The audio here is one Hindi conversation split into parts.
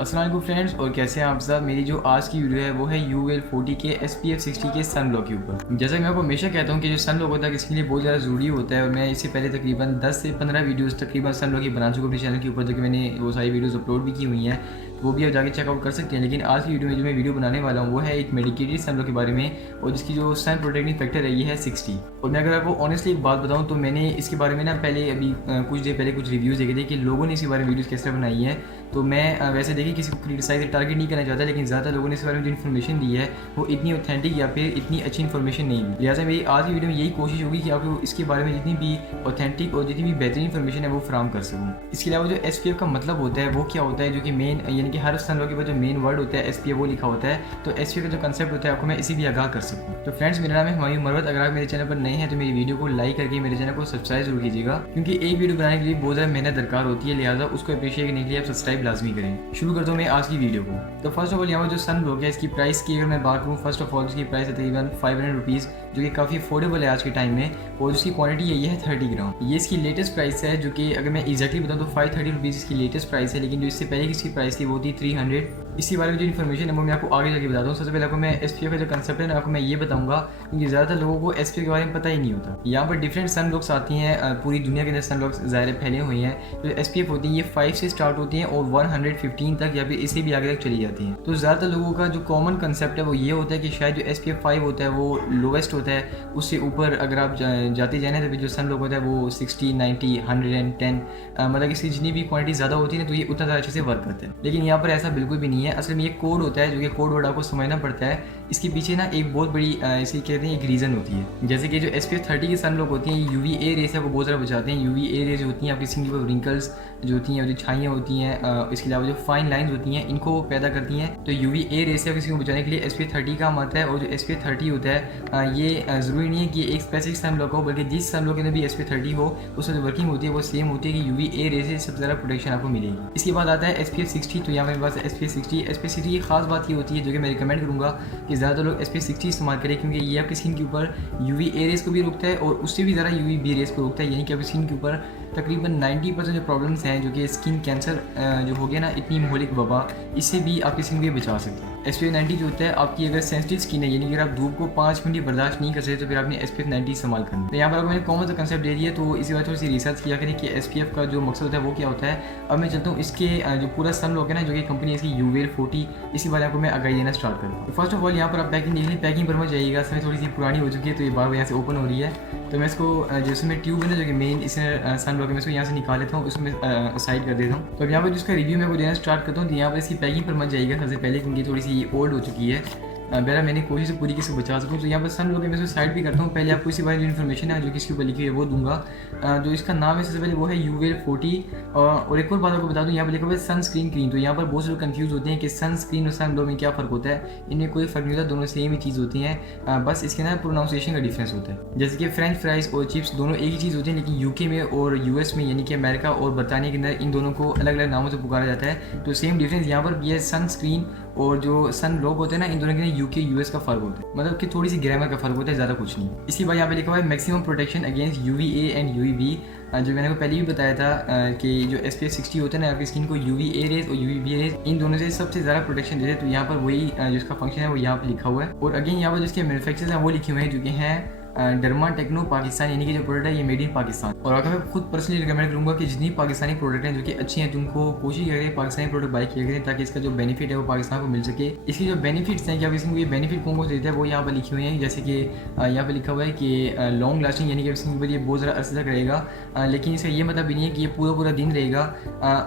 अस्सलाम वालेकुम फ्रेंड्स, और कैसे हैं आप सब। मेरी जो आज की वीडियो है वो है UL 40 के SPF 60 के सन ब्लॉक के ऊपर। जैसा कि मैं आपको हमेशा कहता हूँ कि जो सन ब्लॉक होता है किसी के लिए बहुत ज़्यादा ज़रूरी होता है, और मैं इससे पहले तकरीबन 10 से 15 वीडियोस तकरीबन सन ब्लॉक की बना चुका हूँ अपने चैनल के ऊपर, जो कि मैंने वो सारी वीडियोस अपलोड भी की हुई हैं, तो वो भी आप जाके चेकआउट कर सकते हैं। लेकिन आज की वीडियो में जो मैं वीडियो बनाने वाला हूँ वो है एक मेडिकेटेड सन ब्लॉक के बारे में, और जिसकी जो सन प्रोटेक्टिंग फैक्टर है ये है 60। और मैं अगर आपको ऑनेस्टली एक बात बताऊँ तो मैंने इसके बारे में ना पहले अभी कुछ देर पहले कुछ रिव्यूज़ देखे थे कि लोगों ने इसके बारे में वीडियोज़ कैसे बनाई है। तो मैं वैसे देखिए किसी को क्रिटिसाइज टारगेट नहीं करना चाहता, लेकिन ज़्यादा लोगों ने इस बारे में जो इन्फॉर्मेशन दी है वो इतनी ऑथेंटिक या फिर इतनी अच्छी इन्फॉर्मेशन नहीं दी। लिहाजा मेरी आज की वीडियो में यही कोशिश होगी कि आपको इसके बारे में जितनी भी ऑथेंटिक और जितनी भी बेहतरीन इन्फॉर्मेशन है वो फ्राहम कर सकूँ। इसके अलावा जो SPF का मतलब होता है वो क्या होता है, जो कि मेन यानी कि हर सन के बाद जो मेन वर्ड होता है SPF वो लिखा होता है, तो SPF का जो कंसेप्ट होता है आपको मैं इसी भी आगाह कर सकूँ। तो फ्रेंड्स, मेरा नाम है हुमायूं मरवत। अगर आप मेरे चैनल पर नए हैं तो मेरी वीडियो को लाइक करके मेरे चैनल को सब्सक्राइब जरूर कीजिएगा, क्योंकि एक वीडियो बनाने के लिए बहुत ज़्यादा मेहनत दरकार होती है, लिहाजा उसको अप्रिशिएट करने के लिए आप सब्सक्राइब लाजमी करें। शुरू करता हूँ मैं आज की वीडियो को। तो फर्स्ट ऑफ ऑल यहाँ पर जो सन ब्लॉक है इसकी प्राइस की अगर मैं बात करूँ, फर्स्ट ऑफ ऑल इसकी प्राइस है तकरीबन 500 रुपीज़, जो कि काफ़ी अफोर्डेबल है आज के टाइम में, और उसकी क्वांटिटी है ये है 30 ग्राम। ये इसकी लेटेस्ट प्राइस है, जो कि अगर मैं एक्जैक्टली बताऊँ तो 530 रुपीज़ इसकी लेटेस्ट प्राइस है, लेकिन जो इससे पहले की इसकी प्राइस थी वो थी 300। इसी बारे में जो इन्फॉर्मेशन है वो मैं आपको आगे जाके बताता हूँ। सबसे पहले आपको मैं SPF का जो कंसेप्ट है ना आपको मैं ये बताऊँगा, क्योंकि ज़्यादातर लोगों को SPF के बारे में पता ही नहीं होता। यहाँ पर डिफरेंट सन ब्लॉक्स आती हैं, पूरी दुनिया के अंदर सन ब्लॉक्स ज़ाहिर फैले हुए हैं। जो SPF होती हैं ये 5 से स्टार्ट होती हैं और 115 तक या फिर इससे भी आगे तक चली जाती हैं। तो ज़्यादातर लोगों का जो कॉमन कंसेप्ट है वो ये होता है कि शायद जो SPF 5 होता है वो लोवेस्ट होता है, उससे ऊपर अगर आप जाते जाए तो फिर जो सन ब्लॉक होता है वो 60, 90, 110 मतलब इसकी जितनी भी क्वांटिटी ज़्यादा होती है ना तो ये उतना ज़्यादा अच्छे से वर्क करता है। लेकिन यहाँ पर ऐसा बिल्कुल भी नहीं है। असल में ये कोड होता है, जो कि कोड वर्ड आपको समझना पड़ता है। इसके पीछे ना एक बहुत बड़ी इसकी कहते हैं एक रीज़न होती है। जैसे कि जो SPF 30 की सन ब्लॉक होती हैं UVA रेस है वो बहुत ज़्यादा बचाते हैं। UVA रेस जो होती हैं आपकी स्किन के ऊपर रिंकल्स जो होती हैं, जो छाइयाँ होती हैं, इसके अलावा जो फाइन लाइंस होती हैं इनको पैदा करती हैं। तो UVA रेस से किसी को बचाने के लिए SPF 30 काम आता है। और जो SPF 30 होता है ये ज़रूरी नहीं है कि एक स्पेसिफिक सन ब्लॉक हो, बल्कि जिस सन ब्लॉक के अंदर भी SPF 30 हो उसमें जो वर्किंग होती है वो सेम होती है कि UVA रेस से सबसे ज़्यादा प्रोटेक्शन आपको मिलेगी। इसके बाद आता है SPF 60। तो यहाँ मेरे पास SPF 60 की खास बात ये होती है, जो कि मैं रिकमेंड करूँगा कि ज़्यादा लोग SPF 60 इस्तेमाल करें, क्योंकि ये आपकी स्किन के ऊपर UVA रेस को भी रोकता है और उससे भी ज़्यादा UVB रेस को रोकता है। यानी कि आपकी स्किन के ऊपर तकरीबन 90% जो प्रॉब्लम्स हैं, जो कि स्किन कैंसर जो हो गया ना, इतनी मोहलिक वबा, इससे भी आपकी स्किन को बचा सकते हैं। SPF 90 जो होता है आपकी अगर सेंसिटिव स्किन है, यानी कि अगर आप धूप को 5 मिनट बर्दाश्त नहीं कर सकते तो फिर आपने SPF 90 इस्तेमाल करना। तो यहाँ पर मैंने कॉमन सा कंसेप्ट दे दिया, तो इसी बात थोड़ी सी रिसर्च किया करें कि SPF का जो मकसद होता है वो क्या होता है। अब मैं चलता हूँ इसके जो पूरा सन ब्लॉक है ना, जो कि कंपनी है इसकी UL 40, इसी बारे में आपको मैं आगाही देना स्टार्ट करता हूँ। तो फर्स्ट ऑफ ऑल यहाँ पर आप पैकिंग देख लीजिए, पैकिंग पर मत जाइएगा, समय थोड़ी सी पुरानी हो चुकी है तो ये बार बार यहाँ से ओपन हो रही है। तो मैं इसको जैसे मैं ट्यूब है ना जो कि मेन इस सन ब्लॉक है, मैं इसको यहाँ से निकाल लेता हूँ, उसमें साइड कर देता हूँ। तो अब यहाँ पर जिसका रिव्यू मैं वो देना स्टार्ट करता हूँ। तो यहाँ पर इसकी पैकिंग पर मत जाइएगा सबसे पहले, क्योंकि थोड़ी सी ओल्ड हो चुकी है। मेरा मैंने कोशिश पूरी किसी बचा सकूँ। तो यहाँ पर सन ब्लॉक मैं इसको साइड भी करता हूँ। पहले आपको इसी बारे में जो इन्फॉर्मेशन है जो कि इसके ऊपर लिखी हुई है वो दूंगा। जो इसका नाम है सबसे पहले वो है UL 40। और एक और बात आपको बता दूँ, यहाँ पर लिखा हुआ है सन स्क्रीन क्रीम। तो यहाँ पर बहुत से लोग कंफ्यूज होते हैं कि सन स्क्रीन और सन ब्लॉक में क्या फ़र्क होता है। इनमें कोई फ़र्क नहीं होता, दोनों सेम ही चीज़ होती हैं, बस इसके ना प्रोनाउंसिएशन का डिफरेंस होता है। जैसे कि फ्रेंच फ्राइज़ और चिप्स दोनों एक ही चीज़ होती है, लेकिन UK में और US में यानी कि अमेरिका और बरतानिया के अंदर इन दोनों को अलग अलग नामों से पुकारा जाता है। तो सेम डिफरेंस यहाँ पर भी है। सन स्क्रीन और जो सन ब्लॉक होते हैं ना, इन दोनों के UK US का फ़र्क होता है, मतलब कि थोड़ी सी ग्रामर का फ़र्क होता है, ज़्यादा कुछ नहीं। इसी बार यहाँ पे लिखा हुआ है maximum protection against UVA and UVB। जो मैंने को पहले भी बताया था कि जो SPF 60 होता है ना आपकी स्किन को UVA रेस और UVB रेस इन दोनों से सबसे ज़्यादा प्रोटेक्शन देते हैं। तो यहाँ पर वही जिसका फंक्शन है वो यहाँ पर लिखा हुआ है। और अगेन यहाँ पर जिसके मैन्युफैक्चरर्स हैं वो लिखे हुए हैं, जो कि हैं डर्मा टेक्नो पाकिस्तान, यानी कि जो प्रोडक्ट है ये मेड इन पाकिस्तान। और अगर मैं खुद पर्सनली रिकमेंड करूँगा कि जितनी पाकिस्तानी प्रोडक्ट हैं जो कि अच्छी हैं, तुमको कोशिश करें पाकिस्तानी प्रोडक्ट बाय किया करें, ताकि इसका जो बेनिफिट है वो पाकिस्तान को मिल सके। इसकी जो बेनिफिट्स हैं कि आप इसको ये बेनिफिट कौन कौन से देते हैं वो यहाँ पर लिखे हुए हैं। जैसे कि यहाँ पर लिखा हुआ है कि लॉन्ग लास्टिंग, यानी कि इसके ऊपर ये बहुत ज़्यादा अर्से तक रहेगा, लेकिन इसका ये मतलब भी नहीं है कि ये पूरा दिन रहेगा।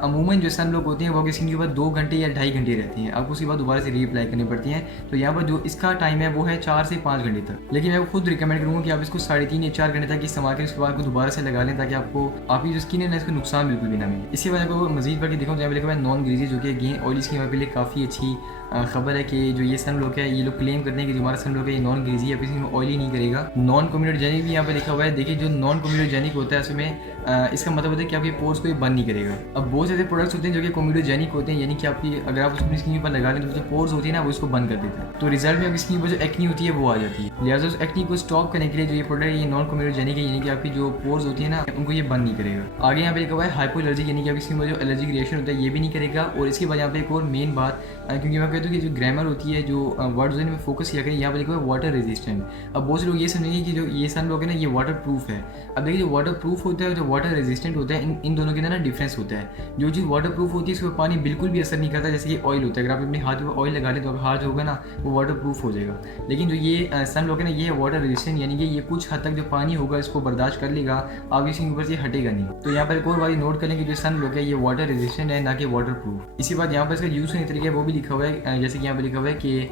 अमूमन जो सन ब्लॉक होते हैं वो आपकी स्किन के ऊपर 2 घंटे या 2.5 घंटे रहती हैं, आपको उसके बाद दोबारा से रीअप्लाई करनी पड़ती हैं। तो यहाँ पर जो इसका टाइम है वो है 4 से 5 घंटे तक, लेकिन मैं खुद रिकमेंड करूँगा कि आप इसको 3.5 या 4 घंटे तक इस्तेमाल करें, उसके बाद को दोबारा से लगा लें, ताकि आपको आपकी जो स्किन है ना इसको नुकसान बिल्कुल भी ना मिले। इसके बाद आपको मजीद करके देखो तो यहाँ पे लिखा हुआ है नॉन ग्रीजी, जो कि अगेन ऑयली स्किन के लिए काफ़ी अच्छी खबर है कि जो ये सनब्लॉक है, ये लोग क्लेम करते हैं कि जो हमारा सनब्लॉक है ये नॉन ग्रीजी है, किसी में ऑयली नहीं करेगा। नॉन कम्यूनिटोजेनिक भी यहाँ पे लिखा हुआ है। देखिए जो नॉन कम्यूनिटोजेनिक होता है उसमें इसका मतलब होता है कि आपके पोर्स को ये बंद नहीं करेगा। अब बहुत सारे प्रोडक्ट्स होते हैं जो कि कम्यूनिटोजेनिक होते हैं, यानी कि आपकी अगर आप उसको अपनी स्किन पर लगा लें तो जो पोर्स होती है ना वो इसको बंद कर देता है, तो रिजल्ट में आपकी स्किन पर जो एक्नी होती है वो आ जाती है। लिहाजा उस एक्नी को स्टॉप करने के लिए जो ये प्रोडक्ट है ये नॉन कम्यूनिटोजेनिक है, यानी कि आपकी जो पोर्स होती है ना उनको ये बंद नहीं करेगा। आगे यहाँ पे लिखा हुआ है हाइपो एलर्जी, यानी कि आपकी स्किन में जो एलर्जिक रिएक्शन होता है ये भी नहीं करेगा। और इसके बाद यहाँ पे एक और मेन बात, क्योंकि मैं कहता हूँ कि जो ग्रामर होती है, जो वर्ड्स में फोकस किया करें, यहाँ पे लिखा हुआ है वाटर रेजिस्टेंट। अब बहुत से लोग ये समझेंगे कि जो ये सनब्लॉक है ना ये वाटर प्रूफ है। अब देखिए जो वाटर प्रूफ होता है और जो वाटर रेजिस्टेंट होता है, इन दोनों के अंदर ना डिफरेंस होता है। जो चीज़ वाटर प्रूफ होती है इसको पानी बिल्कुल भी असर नहीं करता, जैसे कि ऑयल होता है। अगर आप अपने हाथ में ऑयल लगा लें तो हाथ होगा ना वो वाटर प्रूफ हो जाएगा। लेकिन जो ये सनब्लॉक है ना ये वाटर रेजिस्टेंट, यानी कि ये कुछ हद तक जो पानी होगा इसको बर्दाश्त कर लेगा, आपकी स्किन ऊपर से हटेगा नहीं। तो यहाँ पर एक और बात नोट करें कि जो सनब्लॉक है ये वाटर रेजिस्टेंट है, ना कि वाटर प्रूफ। इसी बात यहाँ पर इसका यूज़ करने तरीका है वो भी लिखा हुआ है। जैसे कि यहाँ पर लिखा हुआ है कि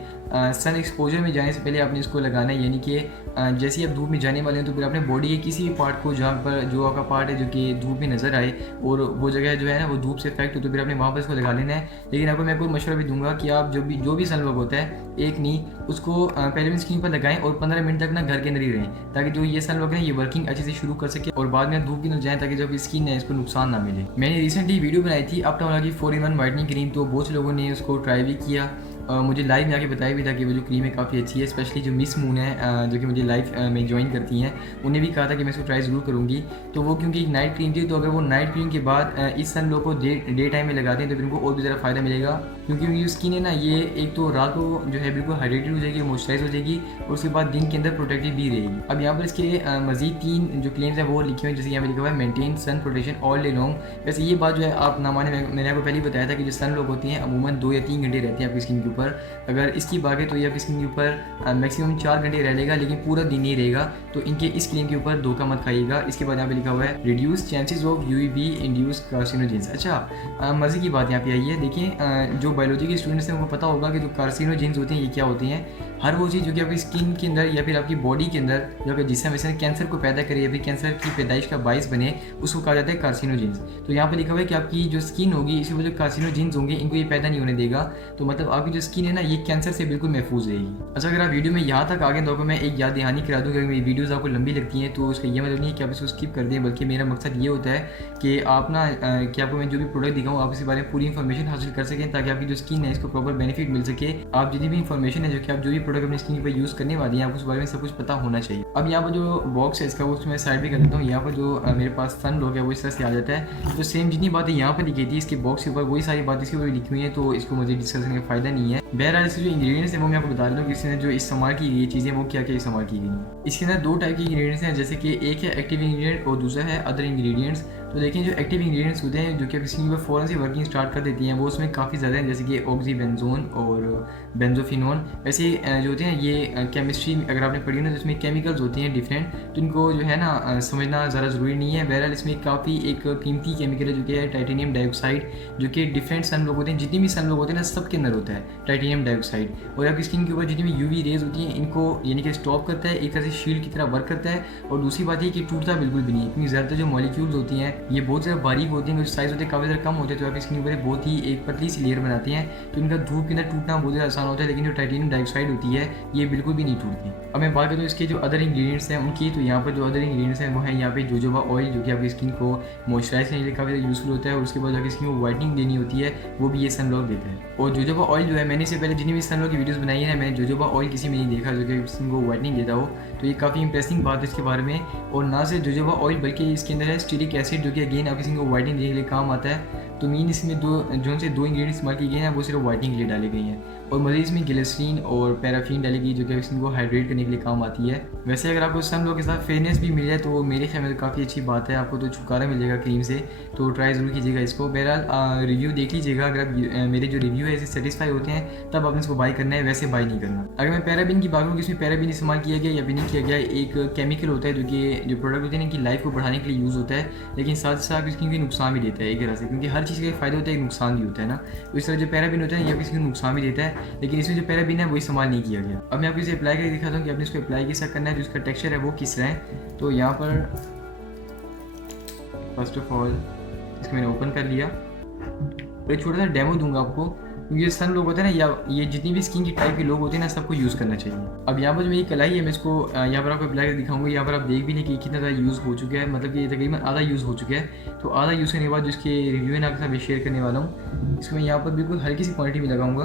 सन एक्सपोजर में जाने से पहले आपने इसको लगाना है, यानी कि जैसे ही आप धूप में जाने वाले हैं तो फिर अपने बॉडी के किसी भी पार्ट को जहाँ पर जो आपका पार्ट है जो कि धूप में नजर आए और वो जगह जो है ना वो धूप से इफेक्ट हो, तो फिर आपने वहाँ पर इसको लगा लेना है। लेकिन आपको मैं कोई मशवरा भी दूंगा कि आप जो भी सनब्लॉक होता है एक नहीं उसको पहले भी स्क्रीन पर लगाएं और 15 मिनट तक ना घर के अंदर ही रहें, ताकि जो ये सनब्लॉक है ये वर्किंग अच्छे से शुरू कर सके और बाद में धूप के अंदर जाएं, ताकि जब स्किन है इसको नुकसान ना मिले। मैंने रिसेंटली वीडियो बनाई थी अपना की 4-in-1 वाइटनिंग क्रीम, तो बहुत से लोगों ने उसको ट्राई भी किया। मुझे लाइव में आके बताया भी था कि वो जो क्रीम है काफ़ी अच्छी है। स्पेशली जो मिस मून है जो कि मुझे लाइव में ज्वाइन करती हैं, उन्हें भी कहा था कि मैं इसको ट्राई ज़रूर करूँगी। तो वो क्योंकि एक नाइट क्रीम थी, तो अगर वो नाइट क्रीम के बाद इस सनब्लॉक को डे टाइम में लगाते हैं तो फिर उनको और भी ज़्यादा फ़ायदा मिलेगा, क्योंकि उनकी स्किन है ना ये एक तो रात को जो है बिल्कुल हाइड्रेटेड हो जाएगी, मॉइस्चराइज हो जाएगी और उसके बाद दिन के अंदर प्रोटेक्टिव भी रहेगी। अब यहाँ पर इसके मजीद 3 जो क्लेम्स हैं वो लिखे हुए हैं, जैसे यहाँ पर लिखा हुआ है maintain sun protection all day long. वैसे ये बात जो है आप ना माने, मैंने आपको पहले ही बताया था कि जो सनब्लॉक होती हैं अमूमन 2 या 3 घंटे रहती हैं आपकी स्किन के ऊपर। अगर इसकी बात है तो ये आपकी स्किन के ऊपर मैक्सिमम 4 घंटे रह लेगा, लेकिन पूरा दिन नहीं रहेगा। तो इनके इस क्रीम के ऊपर धोखा मत खाइएगा। इसके बाद यहाँ पे लिखा हुआ है reduce chances of UVB induce carcinogens. अच्छा मज़े की बात यहाँ पे आई है। देखिए जो बायोलॉजी के स्टूडेंट्स हैं उनको पता होगा कि जो कार्सिनोजेंस होते हैं ये क्या होते हैं। हर वो चीज़ जो कि आपकी स्किन के अंदर या फिर आपकी बॉडी के अंदर जो कि जिससे वैसे कैंसर को पैदा करे या फिर कैंसर की पैदाइश का बाइस बने, उसको कहा जाता है कार्सिनोजेंस। तो यहाँ पे लिखा हुआ है कि आपकी जो स्किन होगी इसके वो जो कार्सिनोजेंस होंगे इनको ये पैदा नहीं होने देगा। तो मतलब आपकी जो स्किन है ना ये कैंसर से बिल्कुल महफूज रहेगी। अच्छा अगर आप वीडियो में यहाँ तक आगे तो मैं एक याद दहानी करा दूँ कि मेरी वीडियोज़ आपको लंबी लगती हैं तो उसका ये मतलब नहीं है कि आप इसको स्किप कर दें, बल्कि मेरा मकसद ये होता है कि आप ना कि आपको मैं जो भी प्रोडक्ट दिखाऊँ आप इसके बारे में पूरी इन्फॉर्मेशन हासिल कर सकें, ताकि आपकी जो स्किन है इसको प्रॉपर बेनिफिट मिल सके। आप जितनी भी इन्फॉर्मेशन है जो कि आप जो भी प्रोडक्ट अपनी स्किन पर यूज़ करने वाली है आपको उस बारे में सब कुछ पता होना चाहिए। अब यहाँ पर जो बॉक्स है इसका वो मैं साइड भी कर देता हूँ। यहाँ पर जो मेरे पास सनब्लॉक है वो इस तरह से आ जाता है। तो सेम जितनी बातें यहाँ पर लिखी थी इसके बॉक्स के ऊपर वही सारी बातें इसके ऊपर लिखी हुई हैं, तो इसको मुझे डिस्कस करने का फ़ायदा नहीं है। बहरहाल इसके जो इंग्रेडिएंट्स हैं वो मैं आपको बता देता हूँ कि इसमें जो इस्तेमाल की गई चीज़ें वो क्या क्या इस्तेमाल की गई। इसके अंदर 2 टाइप की इंग्रेडिएंट्स हैं, जैसे कि एक है एक्टिव इंग्रेडिएंट और दूसरा है अदर इंग्रेडिएंट्स। तो देखिए जो एक्टिव इंग्रेडिएंट्स होते हैं जो कि किसी पर फ़ौरन से वर्किंग स्टार्ट कर देती हैं वो उसमें काफ़ी ज़्यादा हैं, जैसे कि ऑक्सीबेंजोन और बेंजोफिनोन। वैसे जो होते हैं ये केमिस्ट्री अगर आपने पढ़ी ना तो इसमें केमिकल्स होते हैं डिफरेंट, तो इनको जो है ना समझना ज़्यादा ज़रूरी नहीं है। बहरहाल इसमें काफ़ी एक कीमती केमिकल है जो कि है टाइटेनियम डाइऑक्साइड, जो कि डिफरेंट सनब्लॉक होते हैं, जितनी भी सनब्लॉक होते हैं ना सब के अंदर होता है टाइटेनियम डाइऑक्साइड। और आपकी स्किन के ऊपर जितनी भी यूवी रेज होती हैं इनको यानी कि स्टॉप करता है, एक तरह से शील्ड की तरह वर्क करता है। और दूसरी बात ये कि टूटता बिल्कुल भी नहीं है, क्योंकि ज़्यादातर जो मॉलिक्यूल्स होती हैं ये बहुत ज़्यादा बारीक होती हैं, साइज़ होते हैं काफ़ी ज़्यादा कम होते हैं, तो आपकी स्किन के ऊपर बहुत ही एक पतली सी लेयर बनाती हैं, तो इनका धूप के अंदर टूटना बहुत ज़्यादा आसान होता है। लेकिन जो टाइटेनियम डाइऑक्साइड होती है ये बिल्कुल भी नहीं टूटती। अब मैं बात करूँ इसके जो अदर इंग्रेडिएंट्स हैं उनकी, तो यहाँ पर जो अदर इंग्रेडिएंट्स हैं वो है यहाँ पे जोजोबा ऑयल, जो कि आपकी स्किन को मॉइस्चराइज करने के लिए काफ़ी यूज़फुल होता है। और उसके बाद आपकी स्किन को वाइटनिंग देनी होती है, वो भी ये सनब्लॉक देता है। और जोजोबा ऑयल जो है मैंने इससे पहले जितनी भी सनब्लॉक की वीडियोस बनाई है मैंने जोजोबा ऑयल किसी में नहीं देखा जो कि स्किन को वाइटनिंग देता हो, तो ये काफ़ी इंटरेस्टिंग बात है इसके बारे में। और ना सिर्फ जोजोबा ऑयल बल्कि इसके अंदर है स्टीरिक एसिड, जो कि अगेन आपकी स्किन को वाइटनिंग देने के लिए काम आता है। तो मीन इसमें दो इंग्रेडिएंट इस्तेमाल किए गए हैं वो सिर्फ वाइटनिंग के लिए डाले गए हैं। और मज़ीद इसमें ग्लिसरीन और पैराफिन डाली गई जो कि स्किन को हाइड्रेट करने के लिए काम आती है। वैसे अगर आपको सनब्लॉक के साथ फेयरनेस भी मिल जाए तो मेरे ख्याल में तो काफ़ी अच्छी बात है, आपको तो छुटकारा मिलेगा क्रीम से, तो ट्राई ज़रूर कीजिएगा इसको। बहरहाल रिव्यू देख लीजिएगा, अगर आप मेरे जो रिव्यू है इससे सेटिस्फाई होते हैं तब आपने इसको बाई करना है, वैसे बाई नहीं करना। अगर मैं पैराबिन की बात करूँ कि इसमें पैराबिन इस्तेमाल किया गया या भी नहीं किया गया, एक केमिकल होता है जो कि जो प्रोडक्ट होते हैं इनकी लाइफ को बढ़ाने के लिए यूज़ होता है, लेकिन साथ साथ स्किन को नुकसान भी देता है एक तरह से, क्योंकि हर चीज़ का फ़ायदा होता है एक नुकसान भी होता है ना। तो इस तरह जो पैराबिन होता है ये किसी को नुकसान भी देता है, लेकिन इसमें जो पैराबिन है वो इस्तेमाल नहीं किया गया। अब मैं आपको इसे अप्लाई करके दिखाता हूँ कि आपने इसको अप्लाई कैसा करना है, जो इसका टेक्सचर है वो किस तरह है। तो यहाँ पर फर्स्ट ऑफ ऑल इसको मैंने ओपन कर लिया और एक छोटा सा डेमो दूंगा आपको। क्योंकि सन लोग होते हैं ना, या ये जितनी भी स्किन की टाइप के लोग होते हैं ना, सबको यूज़ करना चाहिए। अब यहाँ पर जो मेरी कलाई है, मैं इसको यहाँ पर आपको अप्लाई कर दिखाऊंगा। यहाँ पर आप देख भी लें कि कितना ज़्यादा यूज़ हो चुका है, मतलब कि तकरीबन आधा यूज़ हो चुका है। तो आधा यूज़ करने के बाद जो इसके रिव्यू है ना, आपके साथ शेयर करने वाला हूँ। इसको मैं यहाँ पर बिल्कुल हल्की सी क्वान्टिटी में लगाऊंगा।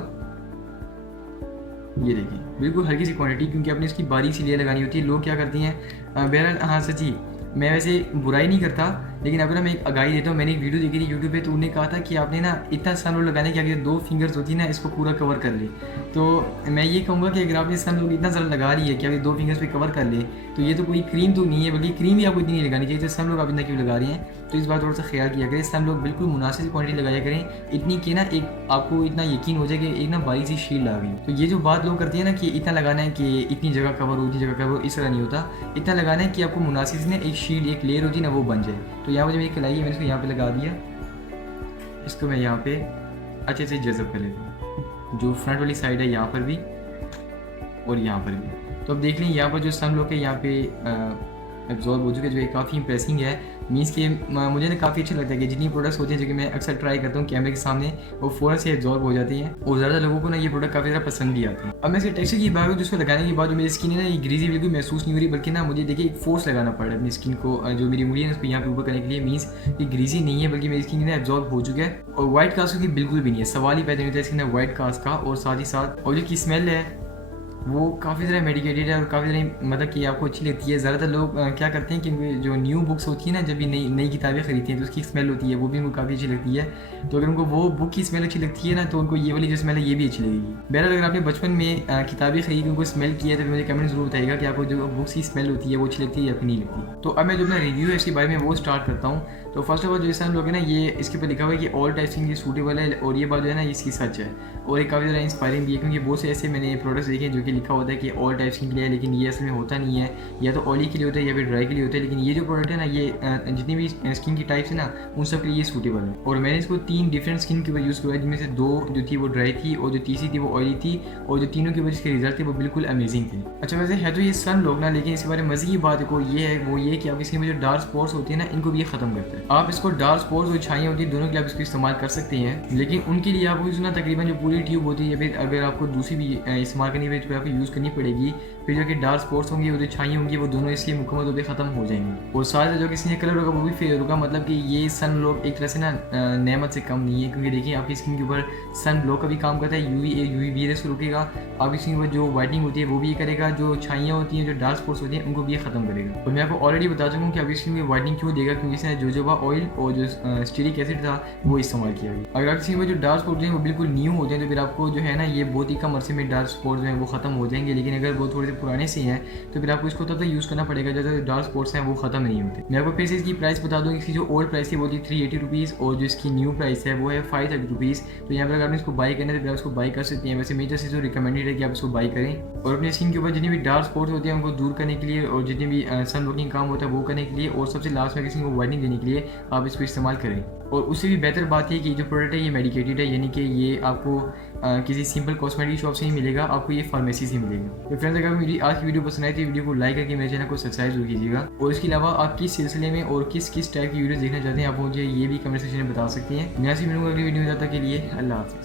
ये देखिए, बिल्कुल हल्की सी क्वांटिटी, क्योंकि आपने इसकी बारीक सी लेयर लगानी होती है। लोग क्या करते हैं, बहरहाल हाँ सच्ची, मैं वैसे बुराई नहीं करता, लेकिन अगर मैं एक आगाही देता हूँ। मैंने एक वीडियो देखी थी यूट्यूब पे, तो उन्होंने कहा था कि आपने ना इतना सन लगाने के आगे 2 फिंगर्स होती है ना, इसको पूरा कवर कर ले। तो मैं ये कहूँगा कि अगर आपने सन इतना ज़्यादा लगा रही है कि आपके 2 फिंगर्स पे कवर कर ले, तो ये तो कोई क्रीम तो नहीं है, बल्कि क्रीम भी आपको इतनी नहीं लगानी चाहिए। तो सन आप इतना क्यों लगा रही हैं, तो इस बार थोड़ा सा ख्याल किया करें। सन बिल्कुल मुनासिब क्वान्टिटी लगाया करें, इतनी कि ना एक आपको इतना यकीन हो जाए कि एक ना बारीक सी शील्ड आ गई। तो ये जो बात लोग करती है ना कि इतना लगाना है कि इतनी जगह कवर हो, इतनी जगह कवर हो, इस तरह नहीं होता। इतना लगाना है कि आपको मुनासिब ने एक शील्ड, एक लेयर होती है ना, वो बन जाए। तो यहाँ पर जो मेरी कलाई है, मैंने इसको यहाँ पे लगा दिया। इसको मैं यहाँ पे अच्छे से जज़ब कर लेता हूँ, जो फ्रंट वाली साइड है यहाँ पर भी और यहाँ पर भी। तो अब देख लें यहाँ पर जो सन लोग है यहाँ पे एब्जॉर्ब हो चुके, जो है काफ़ी इंप्रेसिंग है। मीन्स कि मुझे ना काफ़ी अच्छा लगता है कि जितनी प्रोडक्ट्स होते हैं जो कि मैं अक्सर ट्राई करता हूँ कैमरे के सामने, वो फ़ौरन से एब्जॉर्ब हो जाती हैं और ज़्यादा लोगों को ना ये प्रोडक्ट काफ़ी ज़्यादा पसंद भी आते हैं। अब मैं इसके टेक्सचर की बात करूँ, जिसको लगाने के बाद जो मेरी स्किन है ना, ये ग्रीजी बिल्कुल महसूस नहीं हो रही, बल्कि ना मुझे देखिए एक फोर्स लगाना पड़ रहा है अपनी स्किन को, जो मेरी उंगली है उसको यहाँ पे ऊपर करने के लिए। मीन्स ये ग्रीजी नहीं है, बल्कि मेरी स्किन ना एब्जॉर्ब हो चुका है। और वाइट कास्ट की बिल्कुल भी नहीं है, सवाल ही पैदा नहीं होता है इसके अंदर वाइट कास्ट का। और साथ ही साथ और जो की स्मेल है वो काफ़ी ज़्यादा मेडिकेटेड है और काफ़ी ज़्यादा मतलब कि आपको अच्छी लगती है। ज़्यादातर लोग क्या करते हैं कि जो न्यू बुक्स होती है ना, जब भी नई नई किताबें खरीदती हैं तो उसकी स्मेल होती है, वो भी उनको काफ़ी अच्छी लगती है। तो अगर उनको वो बुक की स्मेल अच्छी लगती है ना, तो उनको ये वाली जो स्मेल है ये भी अच्छी लगेगी। बहरहाल अगर आपने बचपन में किताबें खरीदी, उनको स्मेल किया, तो फिर मुझे कमेंट जरूर बताइएगा कि आपको जो बुक्स की स्मेल होती है वो अच्छी लगती है या फिर नहीं लगती। तो अब मैं जो अपना रिव्यू है इसके बारे में वो स्टार्ट करता हूँ। तो फर्स्ट ऑफ ऑल जो इंसान लोग है ना, ये इसके ऊपर लिखा हुआ है कि ऑल टाइप्स के सूटेबल है, और ये बात जो है ना इसकी सच है और ये काफ़ी ज़्यादा इंस्पायरिंग भी है। क्योंकि बहुत से ऐसे मैंने प्रोडक्ट्स देखे जो कि लिखा होता है कि ऑल टाइप्स के लिए है, लेकिन ये असल में होता नहीं है। या तो ऑयली के लिए होता है या फिर ड्राई के लिए होता है। लेकिन ये जो प्रोडक्ट है ना, ये जितनी भी स्किन की टाइप्स है ना, उन सब के लिए ये सूटेबल है। और मैंने इसको 3 डिफरेंट स्किन के ऊपर यूज़ करवाया, जिनमें से 2 जो थी वो ड्राई थी और जो तीसरी थी वो ऑयली थी। और जो तीनों के ऊपर इसके रिजल्ट थे वो बिल्कुल अमेजिंग थे। अच्छा वैसे है तो ये सन लोग ना, लेकिन इसके बारे में मज़े की बात को ये है, वो ये कि आपकी स्किन में जो डार्क स्पॉट्स होती है ना, इनको भी ये ख़त्म करता है। आप इसको डार्क स्पॉट्स और छाइयाँ होती है, दोनों के लिए आप इसको इस्तेमाल कर सकते हैं। लेकिन उनके लिए आपको इसमें तकरीबन जो पूरी ट्यूब होती है, या फिर अगर आपको दूसरी भी इस्तेमाल करनी है तो आपको यूज़ करनी पड़ेगी। फिर जो कि डार्क स्पॉट्स होंगे और जो छाइयाँ होंगी, वो दोनों इसलिए मुकम्मल तौर पर ख़त्म हो जाएंगी। और साथ जो किसी कलर होगा वो भी फेयर होगा। मतलब कि ये सन ब्लॉक एक तरह से ना नेमत से कम नहीं है, क्योंकि देखिए आपकी स्किन के ऊपर सन ब्लॉक का भी काम करता है, यूवी रेस को रोकेगा। आपकी स्किन पर जो वाइटनिंग होती है वो भी ये करेगा, जो छाइयाँ होती हैं, जो डार्क स्पॉट्स होती हैं, उनको भी ये ख़त्म करेगा। और मैं आपको ऑलरेडी बता चुका हूँ कि आपकी स्किन में वाइटनिंग क्यों देगा, क्योंकि इसने जोजोबा ऑयल और जो स्टीरिक एसिड था वो इस्तेमाल किया गया। अगर आपकी स्किन में जो डार्क स्पॉट हैं वो बिल्कुल न्यू होते हैं, तो फिर आपको जो है ना ये बहुत ही कम अरसे में डार्क स्पॉट जो है वो ख़त्म हो जाएंगे। लेकिन अगर वो थोड़े से पुराने से हैं तो फिर आपको इसको तब तक यूज़ करना पड़ेगा जब तक डार्क स्पॉट्स हैं वो ख़त्म नहीं होते। मैं आपको फिर से इसकी प्राइस बता दूँ। इसकी जो ओल्ड प्राइस थी वो थी 380 रुपीज़ और जो इसकी न्यू प्राइस है वो है 530 रुपीज़। तो यहाँ पर अगर आपने इसको बाई करना है तो फिर आप इसको बाई कर सकते हैं। वैसे मेजर से जो रिकमेंडेड है कि आप इसको बाई करें और अपनी स्किन के ऊपर जितनी भी डार्क स्पॉट्स होते हैं उनको दूर करने के लिए और जितनी भी सन ब्लॉकिंग काम होता है वो करने के लिए और सबसे लास्ट में किसी को वाइटनिंग देने के लिए आप इसको इस्तेमाल करें। और उससे भी बेहतर बात है कि जो प्रोडक्ट है ये मेडिकेटेड है, यानी कि ये आपको किसी सिंपल कॉस्मेटिक शॉप से ही मिलेगा, आपको ये फार्मेसी से मिलेगा। तो फ्रेंड्स अगर मेरी आज की वीडियो पसंद आई तो वीडियो को लाइक करके मेरे चैनल को सब्सक्राइब जरूर कीजिएगा। और इसके अलावा आप किस सिलसिले में और किस किस टाइप की वीडियो देखना चाहते हैं आप मुझे ये भी कमेंट सेक्शन में बता सकते हैं। मैं ऐसी मिलूंगा अगली वीडियो में, तब तक के लिए अल्लाह हाफ़िज़।